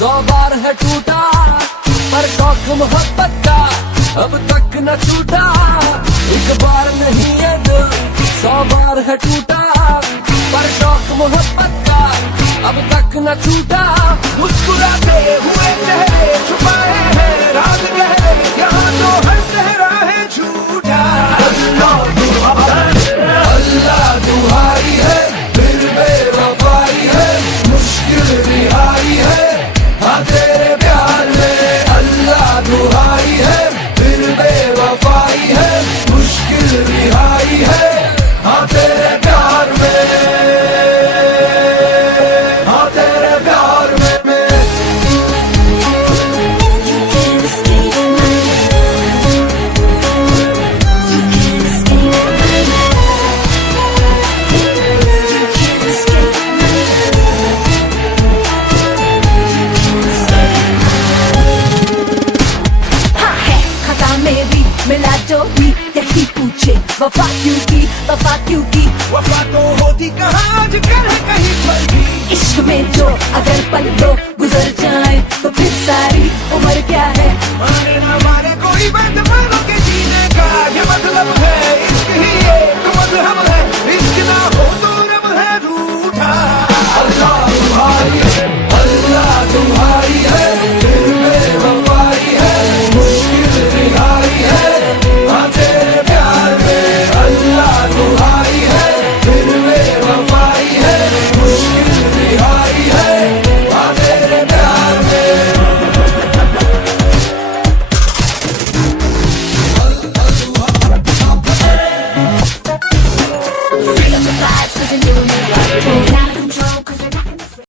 100 बार है टूटा पर शौक मोहब्बत का अब तक न छूटा। एक बार नहीं है दिल 100 बार है टूटा पर शौक मोहब्बत का अब तक न छूटा। मुस्कुराते हुए चेहरे छुपाए हैं राज गहरे, यहाँ तो हर चेहरा है झूठा। अल्लाह दुहाई है फिर बेवफाई है, मुश्किल रिहाई है हाँ तेरे प्यार में। अल्लाह दुहाई है फिर बेवफाई है, मुश्किल रिहाई है हाँ तेरे प्यार में, हाँ तेरे प्यार में। मिला जो भी यही पूछे वफा क्यों की, वफा क्यों की। वफा तो होती कहाँ आजकल है कहीं पर भी, इश्क में जो अगर पल दो